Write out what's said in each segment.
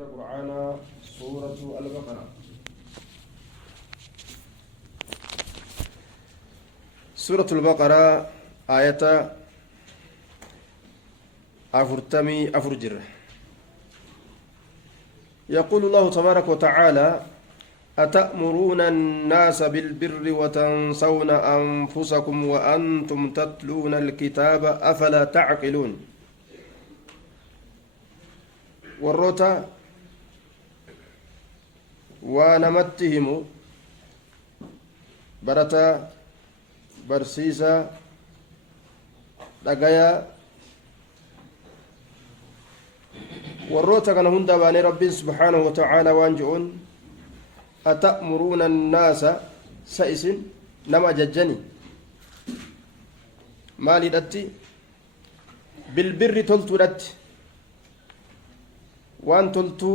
القرآن سورة البقرة سورة البقرة آية أفرتمي أفرجر يقول الله تبارك وتعالى أتأمرون الناس بالبر وتنسون أنفسكم وأنتم تتلون الكتاب أفلا تعقلون والروتا ونمتهم برتا برسيسا دقايا والروتا كان هندا باني رب سبحانه وتعالى وانجؤون أتأمرون الناس سئس نما ججني مالي دتي بالبر تلتو دتي وان تلتو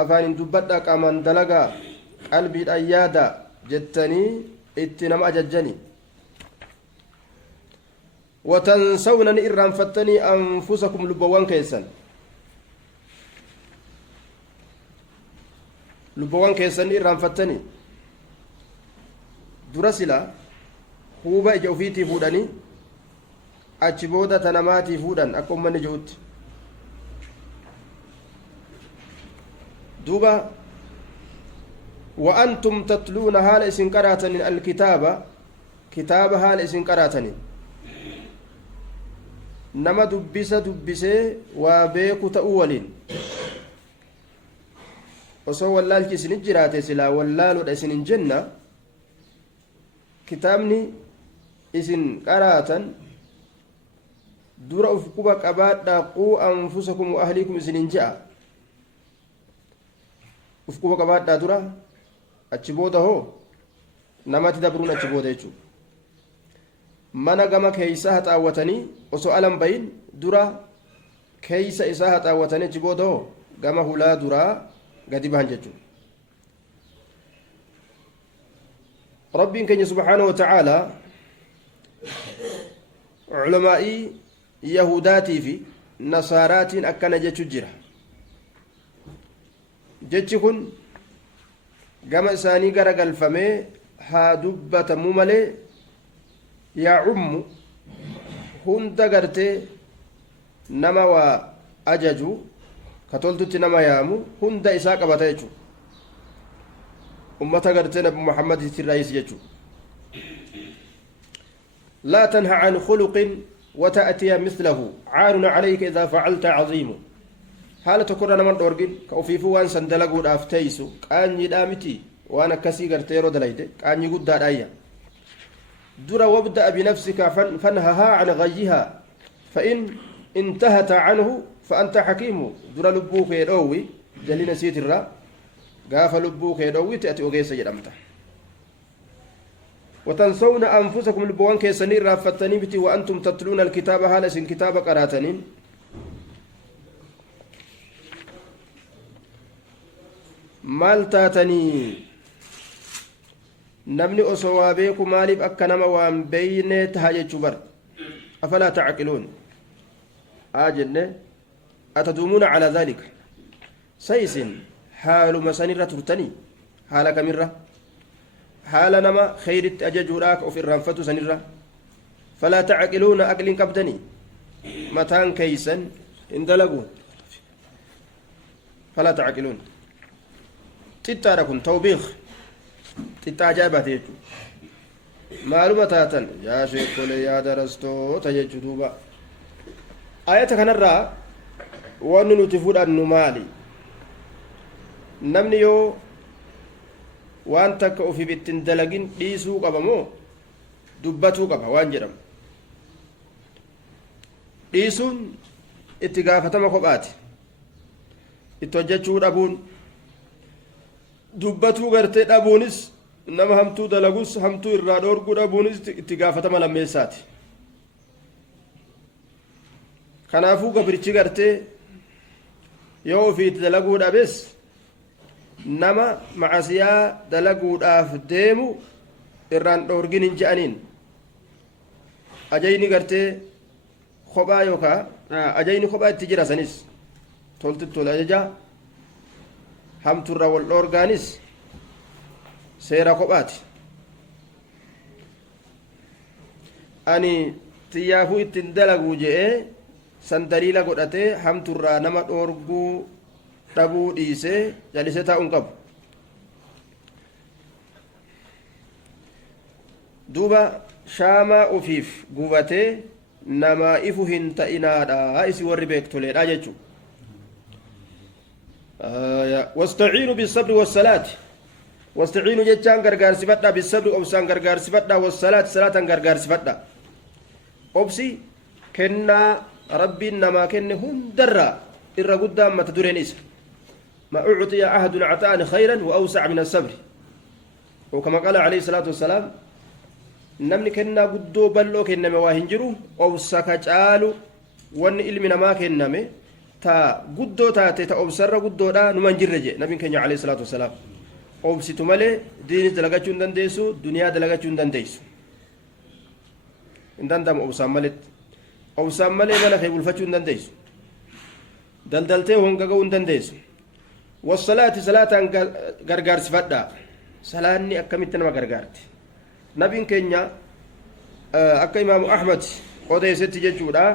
أفان دبتا كمان دلقا قلبي الأيادة جتني اتنما ججني وتنسونني إرام فتني أنفسكم لبوان كيسان lubbuwwan keessan irraanfattanii dura silaa huuba ija ofiitii fuudhanii achi booda tanamaatii fuudhan akka ummanni jirutti duuba وأنتم تتلون حال إسن قراتن الكتاب كتاب حال إسن قراتن نما دبسة وبيكو تأولين osoo wallaalchi isin jiraate silaa wallaaludha isin hin jenna kitaabni isin qaraatan dura uf quba qabaadhaa quu anfusakum wa ahliikum isin hin je'a uf quba qabaadhaa dura achi booda hoo namatti dabruun achi booda jechuudha mana gama keeysaa haxaawwatanii osoo alan bayin dura keeysa isaa haxaawwatanii achi booda hoo gama hulaa duraa gadi bahan jechuudha rabbiin keenya subhaanahu wa ta'aalaa culamaa'ii yahudaatii fi nasaaraatiin akkana jechu jira jechi kun gama isaanii gara galfamee haa dubbatamuu malee yaa'ummu hunda gartee nama waa ajaju katoltutti nama yaamu hunda isaa qabata jechuudha ummata gartee nabi muhammad irraayis jechuudha لا تنهى عن خلق وتأتي مثله عار عليك إذا فعلت عظيم حالة تكون من دورجين كوفيفو وان سندلقوا دافتيسو كان يدامتي وانا كسي غرتيرو دلايده كان يقول دايا درا وابدأ بنفسك فانهها عن غيها فإن انتهت عنه فأنت حكيم درا لبوك يدوي جلين سيت الرا قاف لبوك يدوي تأتي أغيس جرمته وتنسون أنفسكم لبوان كيسنير رافتني بتي وأنتم تتلون الكتاب هالس كتاب قراتنين مال تاتني نمني أصوابيكم مالب أكنما وان بين تهاجي جبر أفلا تعقلون آجنة أتدومون على ذلك سيس حال مسانيرة ترتني حال كمرة حال نما خير أججوراك أو في الرنفة سنيرة فلا تعقلون أقل كبدني متان كيسا اندلقوا فلا تعقلون تتاركم توبيخ تتاجابات يجو معلومة تاتن يا شيخ يا درستو تججو دوبا آية كنرى wanni nuti fudhannu maali namni yoo waan takka ofiif ittiin dalagin dhiisuu qaba moo dubbatuu qaba waan jedhamu dhiisuun itti gaafatama kophaati itti hojjechuu dhabuun dubbatuu gartee dhabuunis nama hamtuu dalagus hamtuu irraa dhoorguu dhabuunis itti gaafatama lammeessaati kanaafuu gabrichi gartee yoo ofiitti dalaguu dhabes nama macasiyaa dalaguudhaaf deemu irraan dhoorgin hin je'aniin ajayni gartee kophaa yookaa ajayni kophaa itti jira sanis tolti tola ajaja hamturra wal dhoorgaanis seera kophaati ani tiyyaafuu ittiin dalaguu je'ee san daliila godhatee hamturraa nama dhoorguu dhabuu dhiisee jallisee taa'uun qabu duuba shaamaa ufiif gubatee namaa ifu hin ta'inaadha isi warri beektoleedha jechuu wastaciinu bisabri wassalaati wastaciinu jechaan gargaarsifadha bisabri obsaan gargaarsifadha wassalaati salaatan gargaarsifadha obsi kennaa rabbiin namaa kenne hundarraa irra guddaan mata dureen isa ما أعطي أحد عطاء خيرا وأوسع من الصبر وكما قال عليه الصلاة والسلام نمني كنا قدو بلو كنا مواهنجرو أو سكاجالو وان إلمنا ما كنا تا قدو تاتي تا أبسر قدو دا نمانجر رجي نبي كنا عليه الصلاة والسلام أبسطو مالي دين دلغة دنديسو دنيا دلغة دنديسو إندان دام أبسام مالي مانا خيب الفتشو دنديسو دلدلتي هنگاقو دنديسو والصلاة صلاة غرغار سفدا صلاني أكملت نما غرغارت نبي كينيا أكا إمام أحمد قضي ست ججودا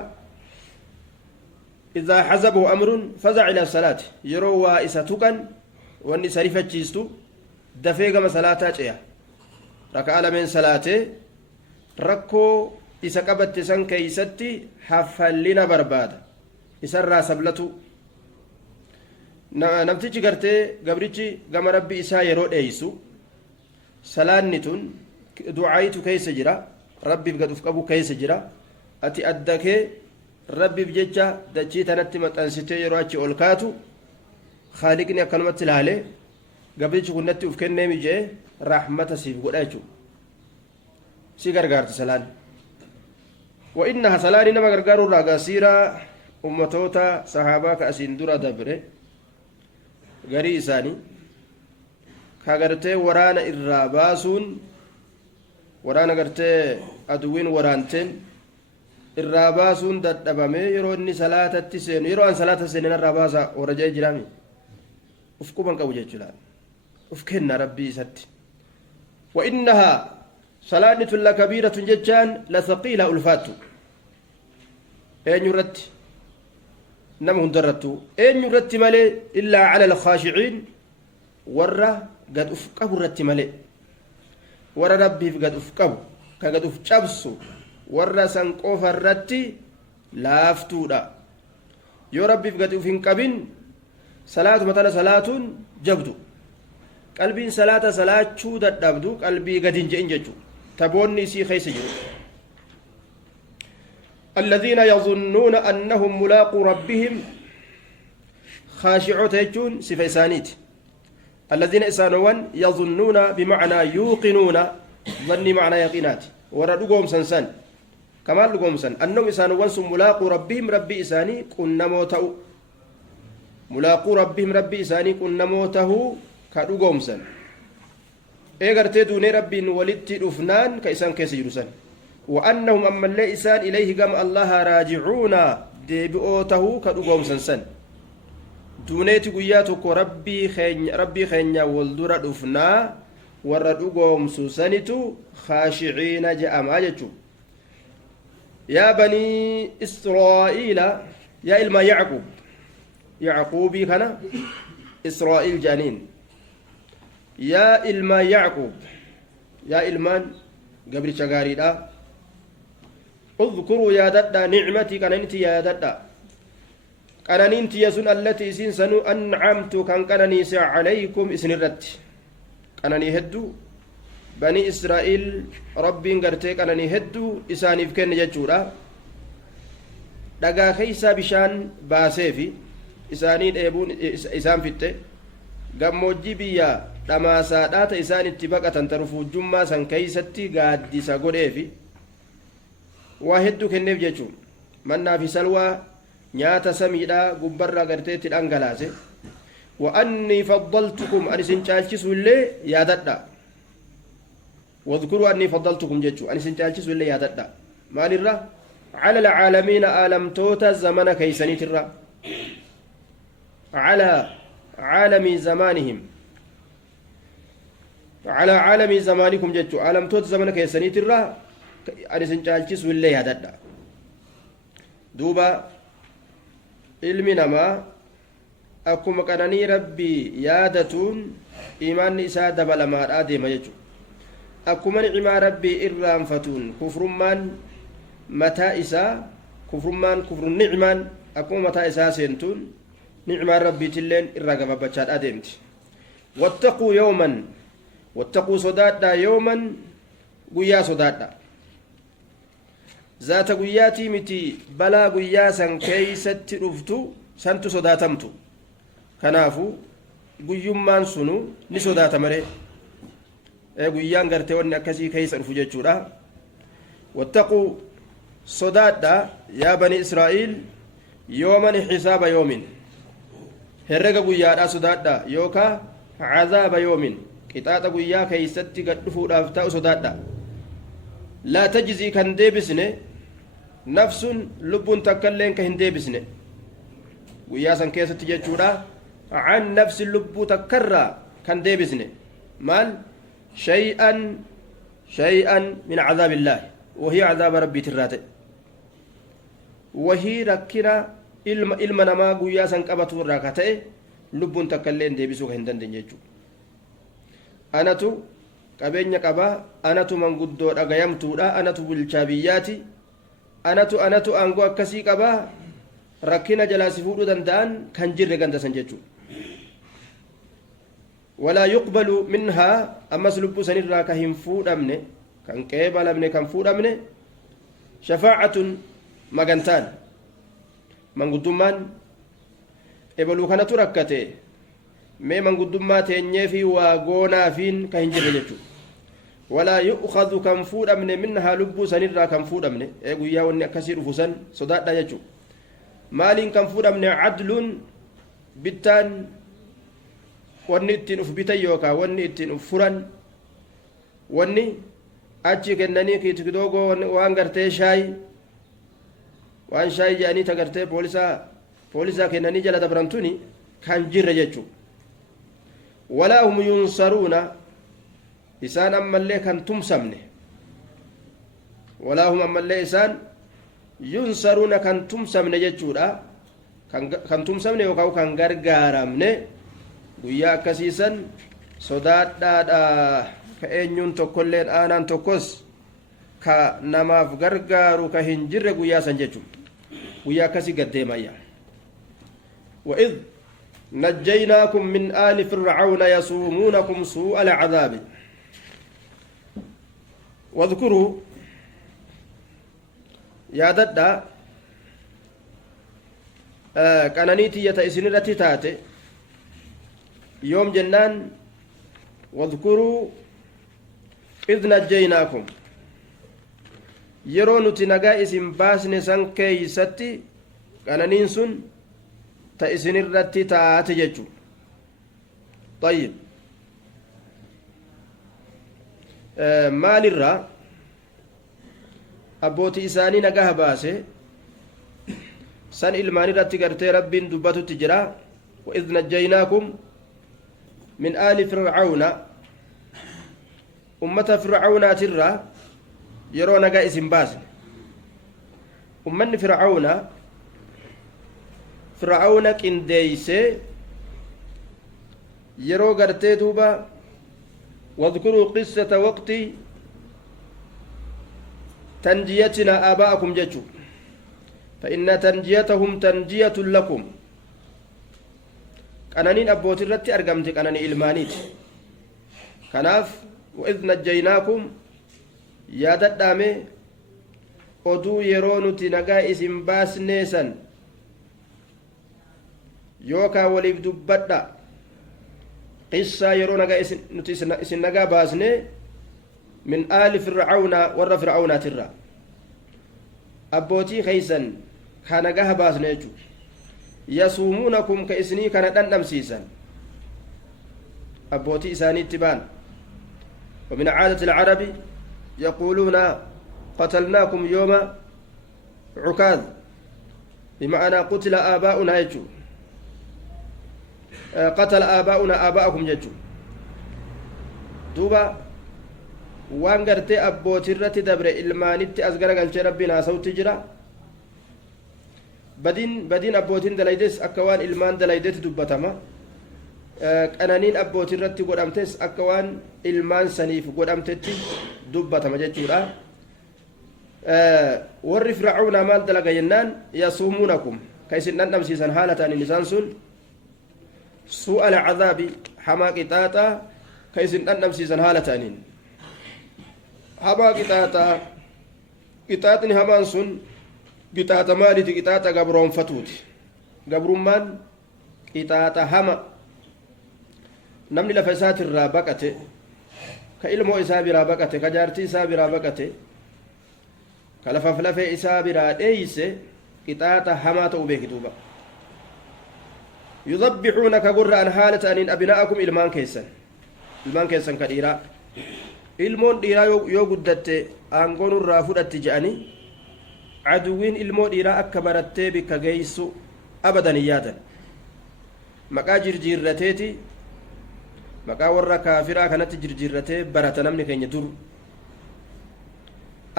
إذا حزبه أمر فزع إلى الصلاة يروى إساتوكا واني سريفة جيستو دفيق مسلاة جيا ركع من صلاته ركو إسا قبت سن كيستي حفلنا بربادا إسا راسبلتو namtichi gartee gabrichi gama rabbi isaa yeroo dheeysu salaanni tun du'aayitu keessa jira rabbiif gaduf qabu keessa jira ati addakee rabbiif jecha dachii tanatti maxxansitee yeroo achi ol kaatu khaaliqni akkanumatti ilaalee gabrichi kunnatti uf kenneemi jee rahmata siif godha jechuudha si gargaarti salaan wa innaha salaani nama gargaaruu irraa gaasiiraa ummatoota sahaabaa ka asiin dura dabre garii isaanii ka gartee waraana irraa baasuun waraana gartee aduwwiin waraanteen irraa baasuun dadhabamee yeroo inni salaatatti seenu yeroo an salaata seenen irraa baasa warra jee jiraami uf quban qabu jechuudha uf kenna rabbii isatti wa innahaa salaanni tun lakabiiratun jechaan lathaqiila ulfaattu eenyu irratti نم هندرتو أين يرتي مالي إلا على الخاشعين ورا قد أفقبوا رتي مالي ورا ربي قد أفقبوا كقد أفجبسوا ورا سنقوف الرتي لافتو دا يو ربي قد أفنقبين صلاة مثلا صلاة جبدو قلبي صلاة شو دبدو قلبي قد انججو تبوني سي خيس جو الذين يظنون أنهم ملاقو ربهم خاشعون يجون سفيسانيت الذين إسانوان يظنون بمعنى يوقنون ظني معنى يقينات وردقهم سنسان كما لقوم سن أنهم إسانوان سم ملاقو ربهم ربي إساني كنا موتأ ملاقو ربهم ربي إساني كنا موته كدقوم سن إيغرتي دوني ربي ولدتي رفنان كإسان كيسي جرسان وأنهم أما الليسان إليه قام الله راجعون ديبئوته كدقوم سنسن دونيتي قياتك ربي خينيا والدور دفنا وردقوم سوسنتو خاشعين جأم أجتو يا بني إسرائيل يا إلما يعقوبي كان إسرائيل جانين يا إلما يعقوب يا إلمان قبل شغاري اذكروا يا ددا نعمتي كاننتي يا ددا كاننتي يسن التي سنسنو أنعمت كان كانني عليكم اسنرت كانني هدو بني إسرائيل ربي غرتي كانني هدو إسانيف كن جچورا دغا خيسا بشان باسيفي إساني ديبون إسان فيته gammoojjii biyya dhamaasaadhaata isaan itti baqatan tarfuujjummaa san keeysatti gaaddisa godheefi waa hedduu kenneef jechuun mannaa fi salwaa nyaata samiidhaa gubbarraa garteetti dhangalaase wa annii faddaltukum an isin caalchisu illee yaadadha wadkuruu annii faddaltukum jechuu an isin caalchisu illee yaadadha maalirra cala alcaalamiina aalamtoota zamana keeysaniitirra cala عالم زمانهم على عالم زمانكم جتشو عالم توت زمنك يا سنيت الرا أنا سنجالتشس ولا يهدد دوبا علمي نما أكما كانني ربي يادتون إيمان إساء دبل ما آدم يجو أكما نعم ربي إرام فتون كفرمان متى إساء كفرمان كفر النعمان أكما متى إساء سنتون نعم ربي تلين إرقب بچات آدمت واتقوا يوما واتقوا صدادا يوما قيا صدادا ذات قياتي متي بلا قياسا كيست رفتو سنت صداتمتو kanaafu guyyummaan sunu ni sodaata maree guyyaan gartee wanni akkasii keessa dhufu jechuudha wattaquu sodaadha yaa bani israa'iil yooman xisaaba yoomin herrega guyyaadhaa sodaadha yookaa cazaaba yoomin qixaaxa guyyaa keeysatti gad dhufuudhaaf ta'u sodaadha laa tajzii kan deebisne nafsun lubbuun takkailleen ka hin deebisne guyyaa san keessatti jechuudha عن نفس اللب تكرى كان ديبسني مال شيئا من عذاب الله وهي عذاب ربي تراتي وهي ركنا ilma namaa guyyaa san qabatu irraa ka ta'e lubbuun takka illee deebisuu hin dandeenye jechuudha anatu qabeenya qabaa anatu manguddoo dhagayamtuudha anatu bulchaa biyyaati anatu aangoo akkasii qabaa rakkina jalaa si fuudhuu danda'an kan jirre ganda san jechuudha ولا يقبل منها أما سلب سنرا كهم فود أمنه كان كيبل أمنه كان فود أمنه شفاعة مغنتان من قدمان إبلو كان تركته مي من قدما تنيفي وغونا فين كهنجر جتو ولا يؤخذ كان فود أمنه منها لب سنرا كان فود أمنه إيقو ياون كثير فسن صداق جتو مال كان فود أمنه عدل بالتان wanni ittiin uf bitan yookaan wanni ittiin uf furan wanni achi kennanii kiitikidoogoo waan gartee waan shaayi jedhanii tagartee poolisaa kennanii jala dabramtuni kan jirre jechuudha walaa hum yunsaruuna isaan ammallee kan tumsamne walaa hum ammallee isaan yunsaruuna kan tumsamne jechuudha kan tumsamne yookaan kan gargaaramne guyyaa akkasiisan sodaadhaadha ka eenyuun tokkolleen aanaan tokkos ka namaaf gargaaru ka hin jirre guyyaa san jechuudha guyyaa akkasii gaddeemayya وإذ نجيناكم من آل فرعون يسومونكم سوء العذاب واذكروا يا ددا كاننيتي يتئسن رتتاتي يوم جنان واذكروا إذ نجيناكم يرون تنقائس باسن سن كيستي قنانين سن تئسن الرتي تاتججو طيب مال الرا أبوتي إساني نقاه باسي سن إلماني رتي قرتي رب دبتو تجرا وإذ نجيناكم من آل فرعون أمة فرعون ترى يرون قائس باس أمن فرعون كنديس يرو قرتي دوبا واذكروا قصة وقت تنجيتنا آباءكم ججو فإن تنجيتهم تنجية لكم qananiin abbootii irratti argamte qananii ilmaaniiti kanaaf وإذ نجيناكم yaadadhaame oduu yeroo nuti nagaa isin baasneesan yookaan waliif dubbadha qissaa yeroo nagaa nuti isin nagaa baasne min aali fircauna warra fircaunaatirra abbootii keeysan ka nagaa baasne jechuudha yasuumuunakum ka isinii kana dhandhamsiisan abbootii isaaniitti baan ومن عادة العرب يقولون قتلناكم يوم عكاظ بمعنى قتل آباؤنا يجو قتل آباؤنا آباءكم ججو دوبا waan gartee abbootirratti dabre ilmaanitti as garagalchee rabbiin haasawutti jira badiin abbootiin dalaydes akka waan ilmaan dalaydetti dubbatama qananiin abbootirratti godhamtes akka waan ilmaan saniif godhamtetti dubbatama jechuudha warri fir'auna maal dalaga jennaan yasuumunakum ka isin dhandhamsiisan haala ta'aniin isaan sun su'al cadaabi hamaa qixaaxaa ka isin dhandhamsiisan haala ta'aniin hamaa qixaaxni hamaan sun qixaaxa maaliiti qixaaxa gabroonfatuuti gabrummaan qixaaxa hama namni lafa isaatirraa baqate ka ilmoo isaa biraa baqate ka jaartii isaa biraa baqate ka lafaaf lafee isaa biraa dheeyse qixaaxa hamaa ta'uu beeki duuba yudabbixuuna ka gurra'an haala ta'aniin abinaa'akum ilmaan keessan ka dhiiraa ilmoon dhiiraa yoo guddatte aangoon irraa fudhatti je'anii aduwwiin ilmoo dhiiraa akka barattee bikka geessu abadan hin yaadan maqaa jirjiirrateeti maqaa warra kaafiraa kanatti jirjiirratee barata namni keenya dur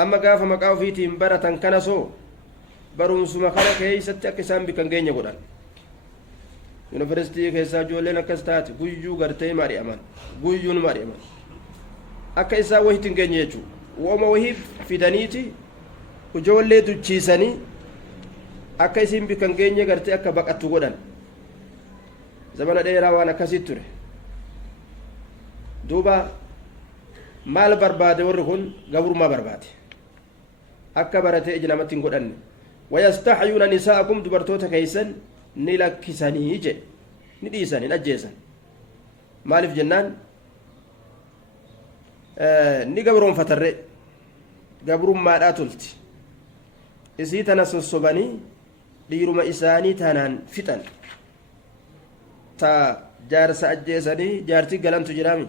amma gaafa maqaa ofiitiin baratan kana soo barumsuma kana keeysatti akka isaan bikka hin geenye godhan yuunivarsiitii keessaa ijoolleen akkas taate guyyuu gartee mari'aman guyyuun mari'aman akka isaa wahitti hin geenye jechuudha wooma wahii fidaniiti ijoollee duchiisanii akka isiin bikka hin geenye gartee akka baqattu godhan zamana dheeraa waan akkasitti ture duuba maal barbaade warri kun gabrummaa barbaade akka baratee iji namatti hin godhanne wayastaxyuuna nisaa'akum dubartoota keeysan ni lakkisanii jedhe ni dhiisan hin ajjeesan maaliif jennaan ni gabroonfatarre gabrummaadhaa tolti isii tana sossobanii dhiiruma isaanii tanaan fixan ta jaarsa ajjeesanii jaartii galantu jiraami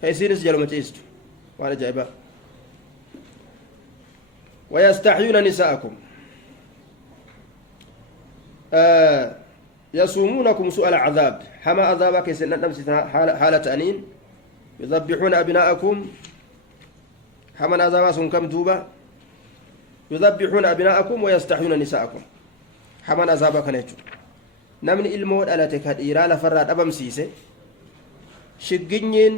ka isiinis jaluma ciistu waan ajaa'ibaa wayastaxyuuna nisaa'akum يصومونكم سوء العذاب حما عذابك يسنن حالة أنين يذبحون أبناءكم حما عذاب كم توبة يذبحون أبناءكم ويستحيون نساءكم حما عذابك نجو نمن الموت على تكاد فراد أبم سيسي شقنين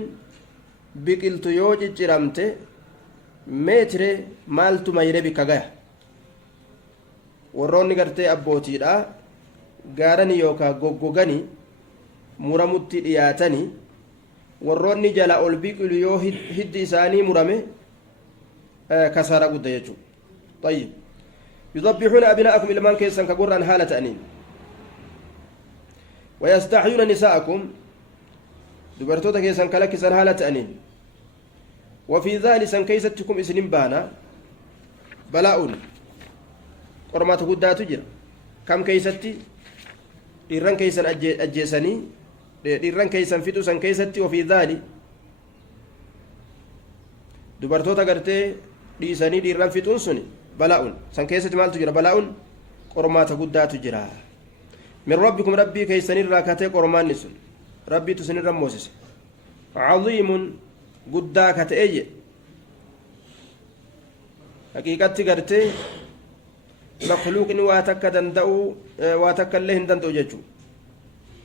بقلت يوجي جرمت متر مالتو ميربي كغاية warroonni gartee abbootiidha gaaranii yookaan goggoganii muramutti dhiyaatanii warroonni jala ol biqilu yoo hiddi isaanii murame kasaara guddaa jechuudha. طيب يذبحون أبناءكم ilmaan keessan ka gurraan haala ta'aniin ويستحيون نساءكم dubartoota keessan ka lakkisan haala ta'aniin وفي ذلك سن كيستكم إسنين بانا بلاء qormaata guddaatu jira kam keeysatti dhiirran keeysan ajjeesanii dhiirran keeysan fixu san keeysatti ofii dhaali dubartoota gartee dhiisanii dhiirran fixuun suni balaa'un san keessatti maaltu jira balaa'un qormaata guddaatu jira min rabbikum rabbii keeysanirraa katee qormaanni sun rabbiitu sinirra moosise caziimun guddaa kata'e jedhe haqiiqatti gartee مخلوق واتك دندأو واتك الله دندأو ججو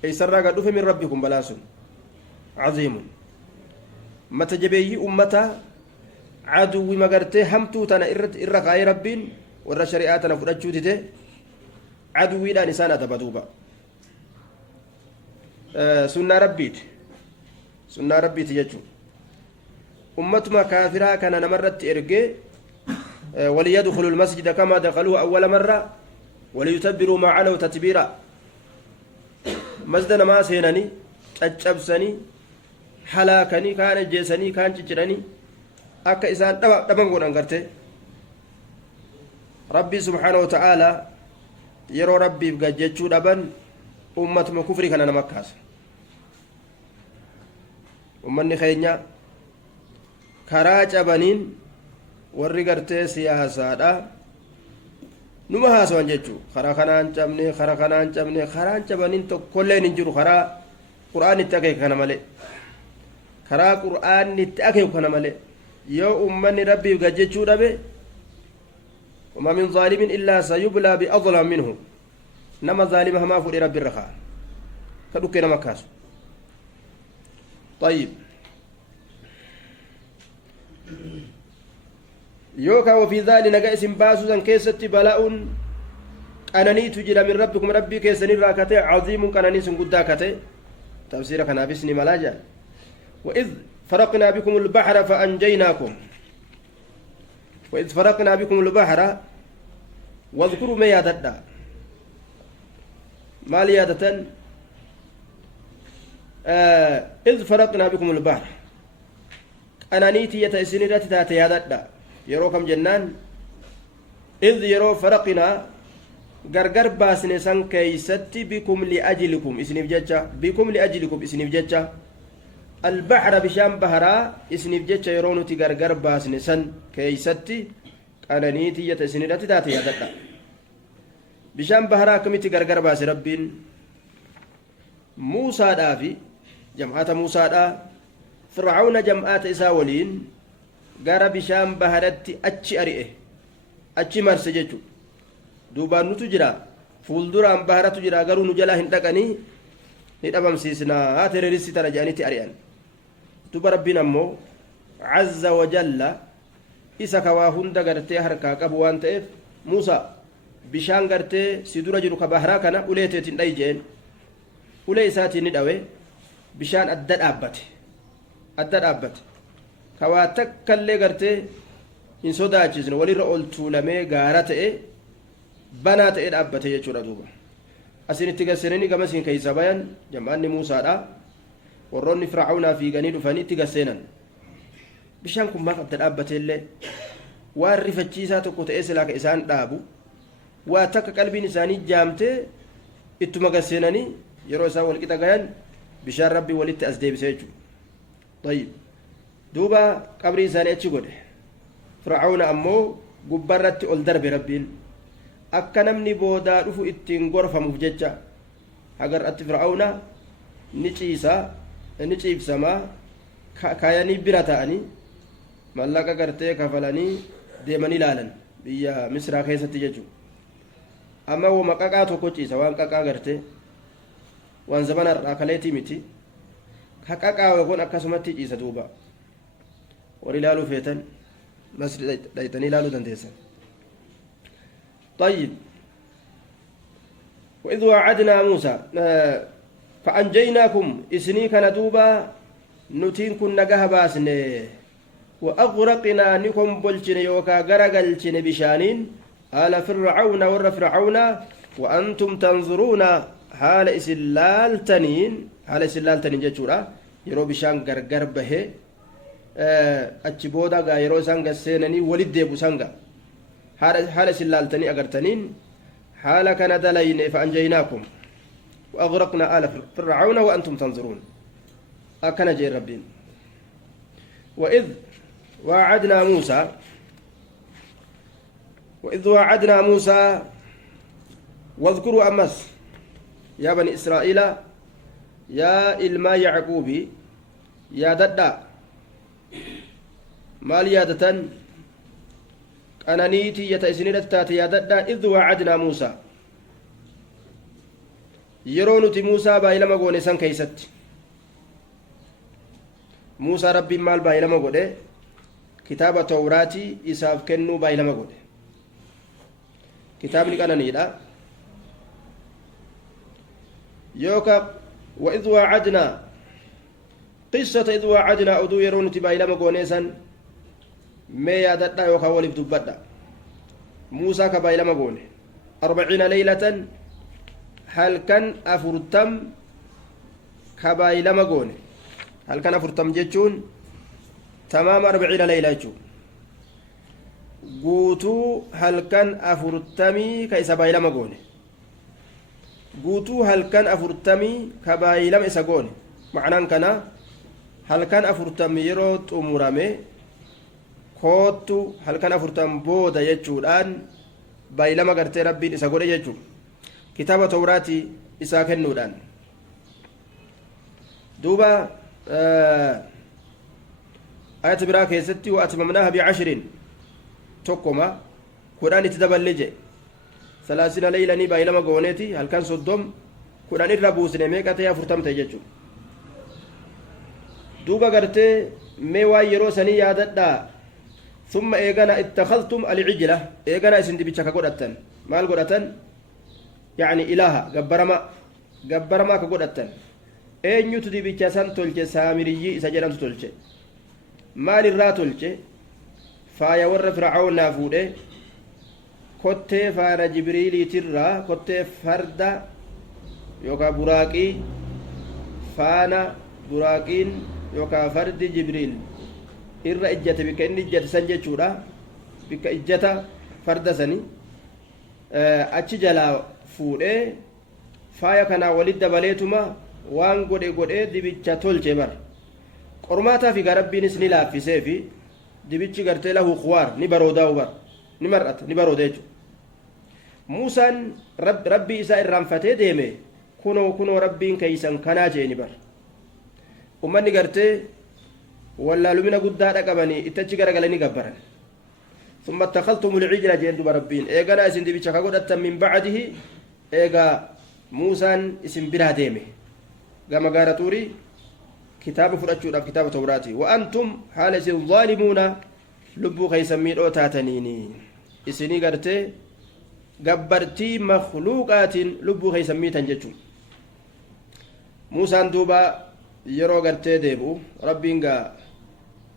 أي سرّا قد من ربكم بلاس عظيم متى جبي أمتا عدو مقرته همتو تنا إرقاي ربين ورى شريعاتنا فرجو تته عدو إلى نسانا تبدوبا سنة ربيت ججو أمتما كافرة كان نمرت إرقي وليدخلوا المسجد كما دخلوه أول مرة وليتبروا ما علوا تتبيرا مسجدنا ما سينني تجبسني حلاكني كان جيسني كان ججرني أكا إسان دمنقون أنقرته ربي سبحانه وتعالى يرو ربي بقى جيتشو دبن أمة مكفري كان نمكاس أمني خينيا كراج أبنين warri gartee siyaasaadha numa haasawan jechuu karaa kanaan cabne karaa kanaan cabne karaan cabaniin tokkolleen hin jiru karaa qur'aan itti akeeku kana malee karaa qur'aan itti akeeku kana malee yoo ummanni rabbiif gajjechuu dhabe وما من ظالم إلا سيبلى بأظلم منه نما ظالم ما فوق رب الرخاء كدوكنا مكاس طيب يوكا وفي ذلك نجاس باسوسا كيست بلاء أنني تجد من ربكم ربي كيسني راكته عظيم كأنني سنقدا كته تفسير كان بسني ملاجا وإذ فرقنا بكم البحر فأنجيناكم وإذ فرقنا بكم البحر واذكروا ما يادتنا ما ليادة إذ فرقنا بكم البحر أنا نيتي يتأسني راتي يادتنا يروكم جنان إذ يرو فرقنا غرغر باسني سان كيستي بكم لأجلكم اسني بججة بكم لأجلكم اسني بججة البحر بشام بحرا اسني بججة يرونو تي غرغر باسني سان كيستي أنا نيتي يتأسني راتي يادتنا بشام بحرا كميتي غرغر باس ربين موسى دافي جماعة موسى دا فرعون جماعة إساولين gara bishaan baharatti achi ari'e achi marse jechuudha duubaan nutu jira fuulduraan baharatu jira garuu nu jalaa hin dhaqanii ni dhabamsiisnaa haa teroristii tana jedhanitti ari'an duba rabbiin ammoo cazza wajalla isa kawaa hunda gartee harkaa qabu waan ta'eef muusaa bishaan gartee si dura jiru ka baharaa kana uleeteetiin dhayi jeen ulee isaatiin ni dhawe bishaan adda dhaabbate kawaa takkallee gartee hin sodaachisne walirra ol tuulamee gaara ta'e banaa ta'e dhaabbate jechuudha duuba asin itti gasseenanii gamasiin keeysa bayan jamaanni muusaadha warroonni fircaunaa fiiganii dhufanii itti gasseenan bishaan kun maaf adda dhaabbateellee waan rifachiisaa tokko ta'ee silaa ka isaan dhaabu waa takka qalbiin isaanii jaamtee ittuma gasseenanii yeroo isaan walqixa gayan bishaan rabbii walitti as deebisee jechuudha duuba qabrii isaanii achi godhe fircauna ammoo gubbarratti ol darbe rabbiin akka namni boodaa dhufu ittiin gorfamuuf jecha hagarratti fircauna ni ciibsamaa kaayanii bira ta'anii mallaqa gartee kafalanii deemanii ilaalan biyya misraa keessatti jechuudha amma wama qaqaa tokko ciisa waan qaqaa gartee waan zamana irraa kaleetii miti ka qaqaa kun akkasumatti ciisa duuba warri ilaaluu feetan masri dhaytanii ilaaluu dandeessan طيب وإذ وعدنا موسى فأنجيناكم إسني كان دوبا نتين كن نجاه باسني وأغرقنا نكم بلشن يوكا غرقلشن بشانين آل فرعون ور فرعون وأنتم تنظرون حال إسلالتنين جتشورا يرو بشان غرغر به achi booda gaa yeroo isaan gasseenanii walit deebu sanga haala isin laaltanii agartaniin haala kana dalayne fa'anjaynaakum وأغرقنا آل فرعون وأنتم تنظرون أكن جير ربين وإذ وعدنا موسى واذكروا أمس يا بني إسرائيل يا إلما يعقوبي يا ددا maal yaadatan qananiitii yata isinirratti taate yaadadha idh wacadnaa muusaa yeroo nuti muusaa baay'ilama goone san keeysatti muusaa rabbiin maal baay'ilama godhe kitaaba tawraatii isaaf kennuu baay'ilama godhe kitaabni qananiidha yooka وإذ وعدنا قصة إذ وعدنا أدو يرون تبايلما قونيسا ما يادتنا يوكا ولف دبدا موسى كبايلما قوني 40 ليلة هل كان أفرتم كبايلما قوني هل كان أفرتم جتشون تمام 40 ليلة جتشون قوتو هل كان أفرتمي كيسا بايلما قوني قوتو هل كان أفرتمي كبايلما إسا قوني معنى كان halkan 40 yeroo xumurame kootu halkan 40 booda jechuudhaan بايلما غرتي ربي إسا قول يجو كتاب توراتي إسا كنودان دوبا آية براك يستي وأتممناها ب10 تقوما قرآن تدبل لجي 30 ليلة ني بايلما قونيتي هل كان صدوم قرآن الربوس نميكا يا فرتم تيجو دوبا غرتي ميوا يرو سني ياددا ثم ايغانا اتخذتم العجله ايغانا اسندي بيتشكا غدتن مال غدتن يعني الها غبرما كغدتن اينيوت دي بيتشا سان تولچه سامريي سجران تولچه مال الراتولچه فايا ور فرعون نافوده كوتي فار جبريل ترى كوتي فردا يوكا براقي فانا براقين يوكا فرد جبريل irra ijjate bika inni ijjate san jechuudha bika ijjata farda sani achi jalaa fuudhee faaya kanaa walit dabaleetuma waan godhe dibicha tolche bar qormaataa fi garabbiinis ni laaffisee fi dibichi gartee lahu khuwaar ni baroodaa'u bar ni mar'ata ni baroode jechuudha muusaan rabbii isaa irraanfatee deeme kunoo rabbiin keeysan kanaa jeeni bar ummanni gartee ولا لمن قدها رقبني اتجي غرغلني غبرن ثم اتخذتم العجل جند ربين ايغنا اسن دي بيچا غدت من بعده ايغا موسى اسم بلا ديمه غما غارتوري كتاب فرچو داف كتاب توراتي وانتم حال الظالمون لبو خيسمي دو تاتنيني اسني غرتي غبرتي مخلوقات لبو خيسمي تنجچو موسى دوبا يرو غرتي ديبو ربينغا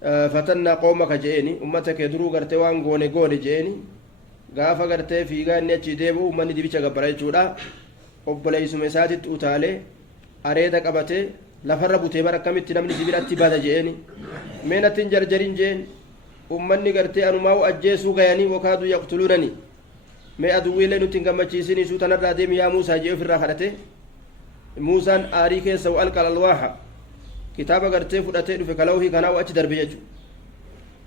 فتنا قومك جئني أمتك يدرو غرتي وان غوني جئني غافا غرتي في غاني أجي ديبو أمني دي بيشا غبراي جودا أبلي سمساتي تؤتالي أريدا قبتي لفر بوتي بركمت نمني جبراتي بادا جئني مينة جرجرين جئن أمني غرتي أنماو أجيسو غياني وكادو يقتلونني مي أدوي لنو تنغمچيسيني سوتنا راديم يا موسى جئ في الراخرته موسى آريكي سو ألقى الواحة كتابة غرتي فدته دفه كلوهي كنا واچ دربي جچو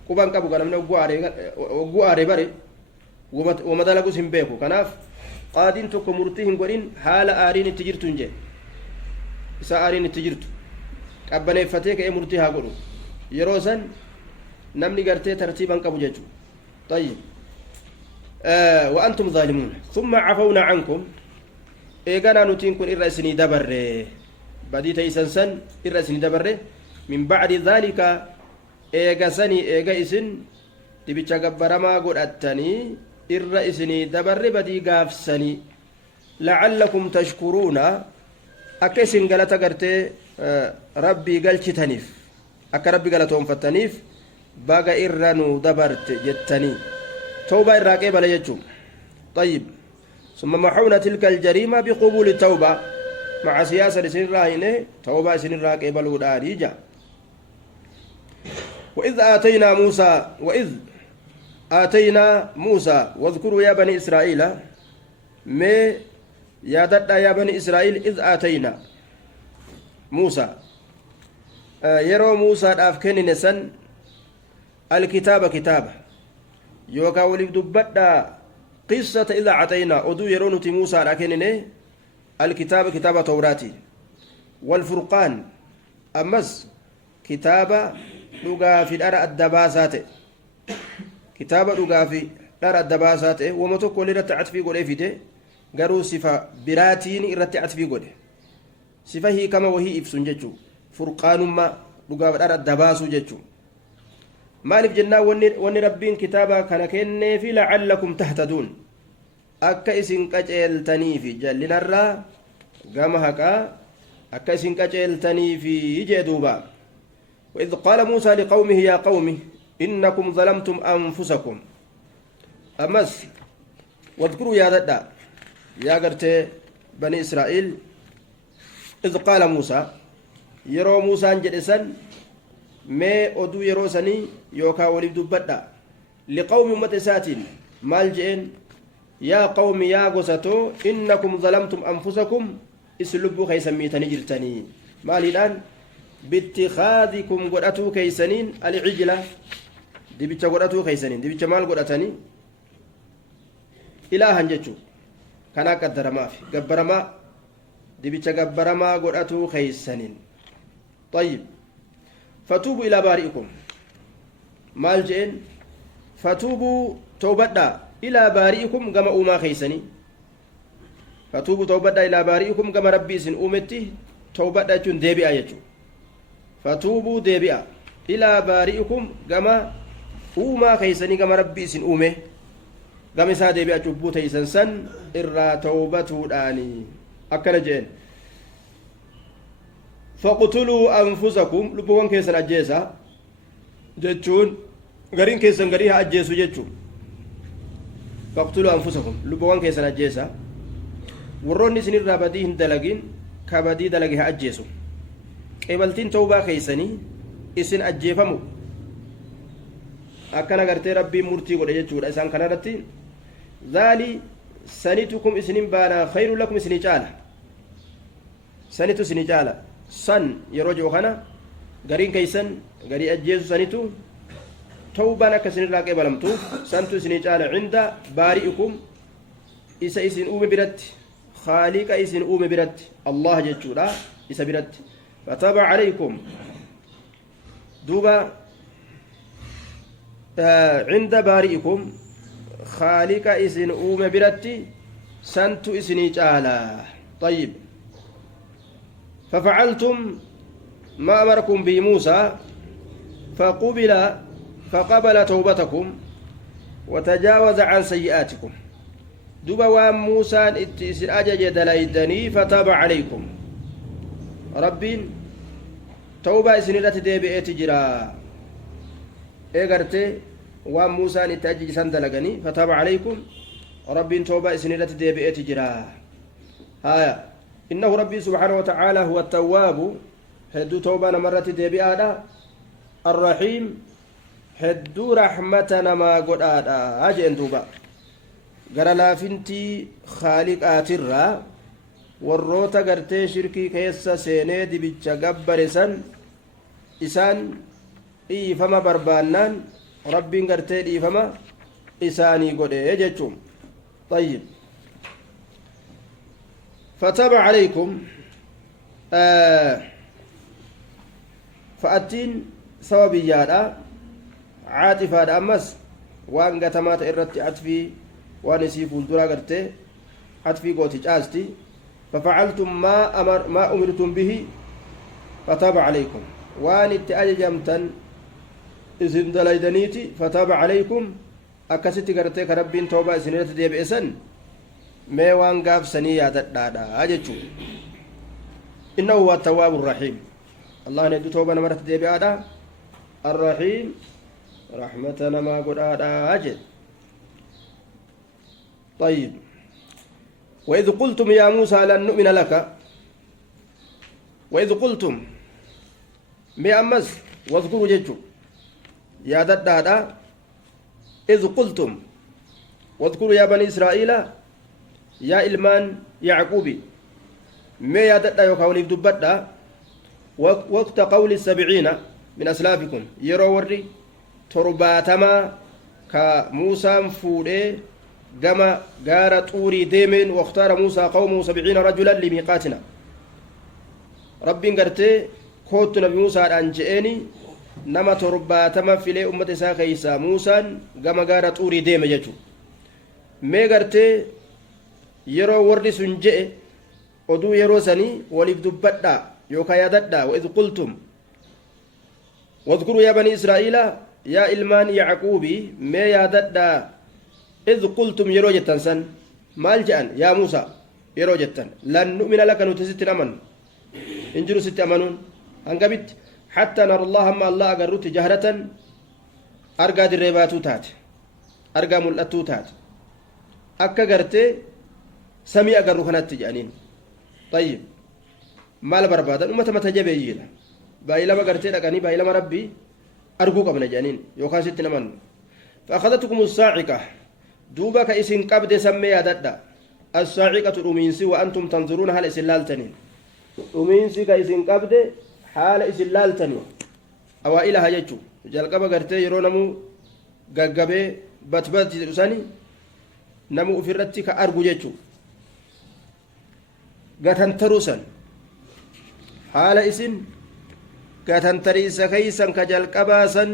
قبان قبو كنا من وغو اري بري ومدلغو سيمبيكو كناف قادين تو كمرتين غورين حال ارين تجرتو نجي سا ارين تجرتو قبنه فتيك اي مرتي ها غورو يروسن نمني غرتي ترتيبا قبو جچو طيب وانتم ظالمون ثم عفونا عنكم ايغانا نوتين كون الرسني دبر بدي تيسنسن الرسني دبر من بعد ذلك ايغا سني ايغا اسن تبيچا غبرما غدتني الرسني دبر بدي غافسني لعلكم تشكرون اكسن غلطا غرتي ربي غلچتنيف اك ربي غلطوم فتنيف باغا الرنو دبرت جتني توبه الراقبه ليجو طيب ثم محونا تلك الجريمة بقبول التوبة مع سياسة سن راهنة توبة سن راقبة الوداريجة وإذ آتينا موسى واذكروا يا بني إسرائيل ما يادتا يا بني إسرائيل إذ آتينا موسى يرو موسى أفكن نسن الكتاب كتابة يوكا ولي دبتا قصة إذا عطينا أدو يرونتي موسى لكنني الكتاب كتاب توراتي والفرقان أمس كتاب لغا في الأرى الدباسات كتاب لغا في الأرى الدباسات ومتوكو لرتعت في قول إفيده قالوا صفة براتين رتعت في قول صفة هي كما وهي إفسن ججو فرقان ما لغا في الأرى الدباسو ججو maaliif jennaa wanni rabbiin kitaaba kana kenneefi la'allakum tahtaduun akka isin qaceeltaniifi jallinarraa gama haqaa akka isin qaceeltaniifi jee duuba وإذ قال موسى لقومه يا قوم إنكم ظلمتم أنفسكم أمس واذكروا يا ذدا يا قرت بني إسرائيل إذ قال موسى يرو موسى جلسا mee oduu yeroo sanii yookaan waliif dubbadha liqawmi ummata isaatiin maal jeen yaa qawmi yaa gosatoo innakum zalamtum anfusakum isin lubbuu keeysan miitanii jirtanii maaliidhaan biittikhaadikum godhatuu keeysaniin alcijla dibicha godhatuu keeysaniin dibicha maal godhatanii إلها جتشو كان قدر ما في قبر ما دبيتش قبر ما قرأتو خيسنين طيب فتوبوا إلى بارئكم مال جئن فتوبوا توبدا إلى بارئكم كما أوما خيسني فتوبوا توبدا إلى بارئكم كما ربي سن أومتي توبدا جن ديبئة يجو فتوبوا ديبئة إلى بارئكم كما أوما خيسني كما ربي سن أومه كما سا ديبئة جبو تيسن سن إرى توبتو داني أكنا جئن فقتلوا أنفسكم لبوان كيسن أجيسا جتشون غرين كيسن غريها أجيسو جتشون فقتلوا أنفسكم لبوان كيسن أجيسا وروني سنين رابدين دلقين كابدي دلقها أجيسو قبلتين توبا كيسني إسن أجيفمو أكنا غرتي ربي مرتي قد جتشون إسان كان رتي ذالي سنتكم إسنين بانا خير لكم إسنين جالة سنتو سنين جالة san yeroo jiru kana gariin keeysan garii ajjeesu sanitu tawbaan akka isinirraa qeebalamtu santu isinii caala cinda baari'ikum isa isin uume biratti khaaliqa isin uume biratti allah jechuudha isa biratti fataba calaykum duuba cinda baari'ikum khaaliqa isin uume biratti santu isinii caala طيب ففعلتم ما أمركم به موسى فقبل توبتكم وتجاوز عن سيئاتكم دبا وام موسى اتسر أجج دليدني فتاب عليكم ربي توبة سنرة ديبئة جرا إيغرتي وام موسى اتأجج سندلقني فتاب عليكم ربي توبة سنرة ديبئة جرا هايا إنه ربي سبحانه وتعالى هو التواب هدو توبة مرة ديبئة الرحيم هدو رحمتنا ما قد أجن توبة قال لا فنتي خالق آترا والروتا قرتي شركي كيسا سيني دي بيتشا قبرسان إسان إيفما بربانان ربي قرتي إيفما إساني قد يجتشم طيب فتاب عليكم فأتين ثوابيادا عاطفة أمس وان قتمات إرتي عطفي وانسي فولدرا قرتي عطفي قوتي جاستي ففعلتم ما أمرتم به فتاب عليكم وان اتأجمتا إذن دليدنيتي فتاب عليكم أكستي قرتي كربين توبة سنينة دي بإسن mee waan gaafsanii yaadadhaadha jechuun innahu huwa tawwaabu rahiim allah ne tooba namarratti deebi'aadha arrahiim rahmata namaa godhaadha jedhe طيب وإذ قلتم يا موسى لن نؤمن لك وإذ قلتم مي أمس واذكروا جيتشو يا ددادا إذ قلتم واذكروا يا بني إسرائيل يا إلمان يعقوبي ما يدد يوكاوني دبدا وقت قول السبعين من أسلافكم يروري ترباتما كموسى فودي كما غار طوري ديمن واختار موسى قومه 70 رجلا لميقاتنا ربي غرتي كوت نبي موسى أنجئني نما ترباتما في لي أمة ساخيسا موسى كما غار طوري ديم يجو ما غرتي yeroo warri sun je'e oduu yeroo sanii waliif dubbadhaa yookaan yaadadhaa وإذ قلتم واذكروا يا بني إسرائيل يا إلمان يعقوبي ما ياددها إذ قلتم يرو جتن سن مال جأن يا موسى يرو جتن لن نؤمن لك نتست أمن انجلوا ست أمنون هنقبت حتى نرى الله ما الله أقررت جهرة أرقى دريباتو تات أرقى ملأتو تات أكا قرتي سمي أقرر خنات جانين طيب maal barbaadan ummata mata jabeeyyiidha baay'ilama gartee dhaqanii baay'ilama rabbii arguu qabna jedhaniin yookaan sitti naman فأخذتكم الصاعقة دوبا كإسن قبد سمي ياددا الصاعقة الأمينسي وأنتم تنظرون هل إسلالتنين أمينسي كإسن قبد حال إسلالتنين أوائلها يجو جالقبا قرتي يرونمو قاقبي باتبات جلساني نمو في الرتك أرجو جيتشو قتنتروسا حال اسم قتنتريسا كيسا كجل كباسا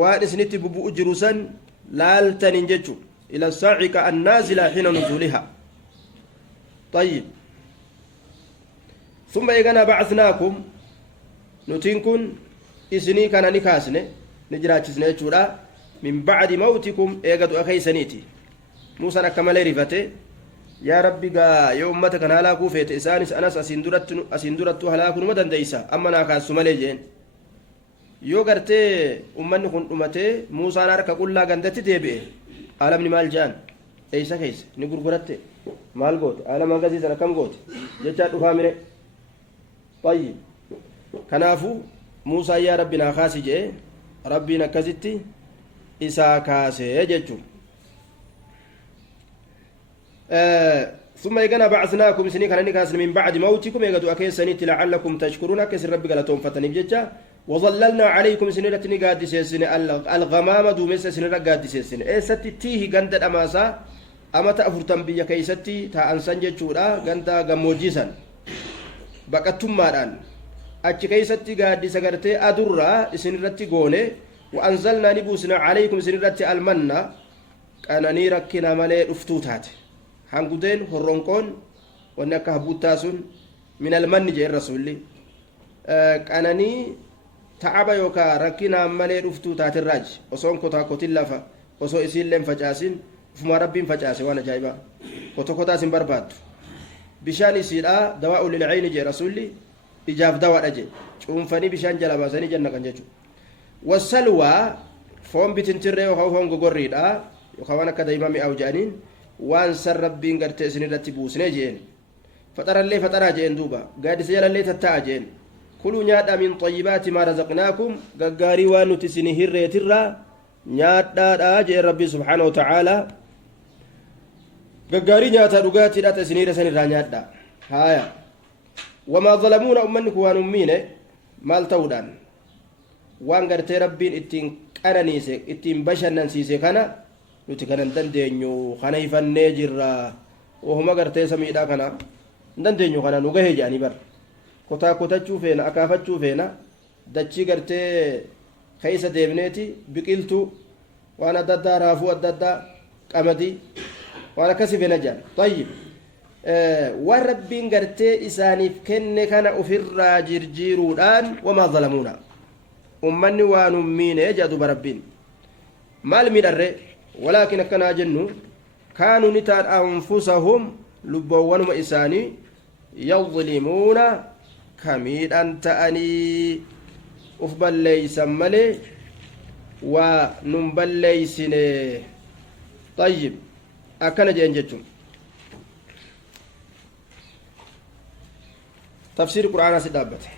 وارسنت ببو أجرسا لالتن جيتشو إلى الصاعقة النازلة حين نزولها طيب ثم إيقنا بعثناكم نتنكن إسني كان نكاسني نجراتشسني جورا من بعد موتكم إيقادو أخي سنيتي موسى نكمل رفته يا ربي قا يا أمتك أنا هلاكو فيت إسانس أنس أسندرت هلاكو نمدن ديسا أما ناكاسو مليجين yoo gartee ummanni kun dhumate Muusaan harka qullaa gandatti deebi'e alamni maal jaan eeysa keessa ni gurguratte maal goote alama agasiisan akkam goote jechaa dhufaa mire طيب kanaafu Muusaa yaa rabbi naa kaasi jedhe rabbiin akkasitti isaa kaasee jechuun ثم يجنا بعثناكم سنين كان نكاس من بعد موتكم يجدوا أكيسني لعلكم تشكرون أكيس ربي قالتهم فتني بجتا وظللنا عليكم سنين قادس سنين الغمام دومس سنين قادس سنين إيه ستي تيه جند أماسا أما تأفرتم بيا كيستي تا أنسان جتشورا جند جموجيسا بقتم ماران أتش كيستي قادس قرتي أدرا سنين رتي قوني وأنزلنا نبوسنا عليكم سنين رتي المنا كان نيركنا ملئ أفتوتات hangudeen horronqoon wanni akka habbuuttaa sun min almanni jee rasuulli qananii ta'aba yookaan rakkinaan malee dhuftuu taatirraaji osoon kotaa kotin lafa osoo isiillee hin facaasin ufuma rabbiin facaase waan ajaa'ibaa kotaas hin barbaaddu bishaan isiidhaa dawaa ulil cayni jee rasuulli ijaaf dawaadha jee cuunfanii bishaan jala baasanii janna kan jechuudha wasalwaa foon bitintirree yookaan foon gogorriidha yookaan waan akka daa'imaa mi'aawu jedhaniin waan san rabbiin gartee isin irratti buusnee jeen faxarallee faxaraa jeen duuba gaaddisa jalallee tatta'a jeen kuluu nyaadhaa min xayyibaati maa razaqnaakum gaggaarii waan nuti isin hirreetirraa nyaadhaadhaa jeen rabbii subhaanahu wata'aalaa gaggaarii nyaataa dhugaatiidhaata isin hirre san irraa nyaadhaa haaya wamaa zalamuuna ummanni kun waan ummiine maal ta'uudhaan waan gartee rabbiin ittiin qananiise ittiin bashannansiise kana nuti kanan dandeenyu kana ifannee jirra ohuma gartee samiidhaa kana dandeenyu kana nu gahee jedhanii bar kotaa kotachuu feena akaafachuu feena dachii gartee keessa deemneeti biqiltuu waan adda addaa raafuu adda addaa qamadii waan akkasii feena jedhan tayyib waan rabbiin gartee isaaniif kenne kana ofirraa jirjiiruudhaan wamaa zalamuuna ummanni waan ummiine jedhu rabbiin maal miidharree ولكن كنا جنو كانوا نتان أنفسهم لبوانهم إساني يظلمون كميد أنت أني أفبل ليس ملي وننبل ليسني طيب أكنا جنجتم تفسير القرآن سيدابته